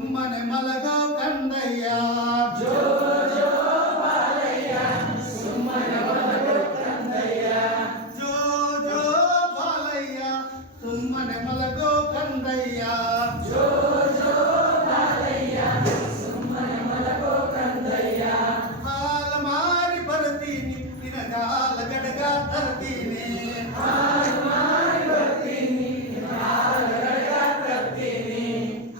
ಸುಮ್ಮನೆ ಮಲಗೋ ಕಂದಯ್ಯ ಜೋ ಜೋ ಬಾಲಯ್ಯ ಸುಮ್ಮನೆ ಮಲಗೋ ಕಂದಯ್ಯ ಜೋ ಜೋ ಬಾಲಯ್ಯ ಸುಮ್ಮನೆ ಮಲಗೋ ಕಂದಯ್ಯ ಜೋ ಜೋ ಬಾಲಯ್ಯ ಸುಮ್ಮನೆ ಮಲಗೋ ಕಂದಯ್ಯ ಹಾಲ ಮಾರಿ ಬರ್ತೀನಿ ನಿನಗಾಲ ಗಡಗ ತರ್ತೀನಿ ಹಾಲ ಮಾರಿ ಬರ್ತೀನಿ ನಿನಗಾಲ ಗಡಗ ತರ್ತೀನಿ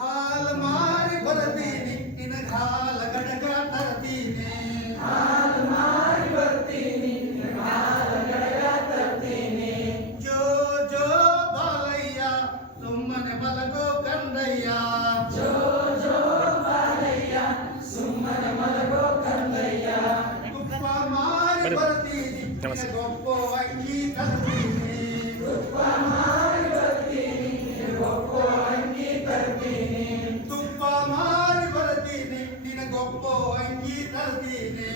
ಹಾಲ ಮಾರಿ ಬರ್ತೀನಿ ನಿನಗಾಲ ಗಡಗ ತರ್ತೀನಿ ಹಾಲ ಮಾರಿ ಬರ್ತೀನಿ ನಿನಗಾಲ ಗಡಗ ತರ್ತೀನಿ ಜೋ ಜೋ ಬಾಲಯ್ಯ ಸುಮ್ಮನೆ ಮಲಗೋ ಕಂದಯ್ಯ ಜೋ ಜೋ ಬಾಲಯ್ಯ ಸುಮ್ಮನೆ ಮಲಗೋ ಕಂದಯ್ಯ ತುಪ್ಪ ಮಾರಿ ಬರ್ತೀನಿ ನಿನಗೊಪ್ಪೋ ಅಂಗಿ ತರ್ತೀನಿ ತುಪ್ಪ ಮಾರಿ ಬರ್ತೀನಿ ನಿನಗೊಪ್ಪೋ ಅಂಗಿ ತರ್ತೀನಿ ತುಪ್ಪ ಮಾರಿ ಬರ್ತೀನಿ ನಿನಗೊಪ್ಪೋ ಅಂಗಿ ತರ್ತೀನಿ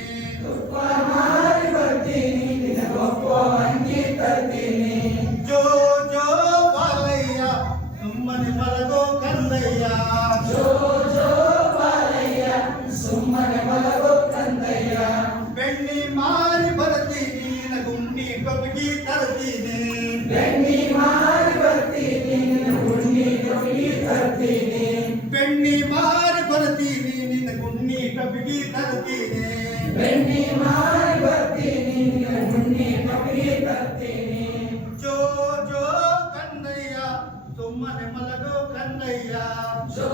ತುಪ್ಪ ಮಾರಿ ಬರ್ತೀನಿ ನಿನಗೊಪ್ಪೋ ಅಂಗಿ ತರ್ತೀನಿ ಜೋ ಜೋ ಬಾಲಯ್ಯ ಸುಮ್ಮನೆ ಮಲಗೋ ಕಂದಯ್ಯ ಜೋ ಜೋ ಬಾಲಯ್ಯ ಸುಮ್ಮನೆ ಮಲಗೋ ಕಂದಯ್ಯ ಬೆಣ್ಣಿ ಮಾರಿ ಬರ್ತೀನಿ ನಿನಗುಣ್ಣಿ ಟೊಪ್ಪಿಗೆ ತರ್ತೀನಿ ಬೆಣ್ಣಿ ಮಾರಿ ಬರ್ತೀನಿ ನಿನಗುಣ್ಣಿ ಟೊಪ್ಪಿಗೆ ತರ್ತೀನಿ ಬೆಣ್ಣಿ ಮಾರಿ ಬರ್ತೀನಿ ನಿನಗುಣ್ಣಿ ಟೊಪ್ಪಿಗೆ ತರ್ತೀನಿ ಬೆಣ್ಣಿ ಮಾರಿ ಬರ್ತೀನಿ ನಿನಗುಣ್ಣಿ ಟೊಪ್ಪಿಗೆ ತರ್ತೀನಿ ಜೋ ಜೋ ಕಂದಯ್ಯ ಸುಮ್ಮನೆ ಮಲಗೋ ಕಂದಯ್ಯ ಜೋ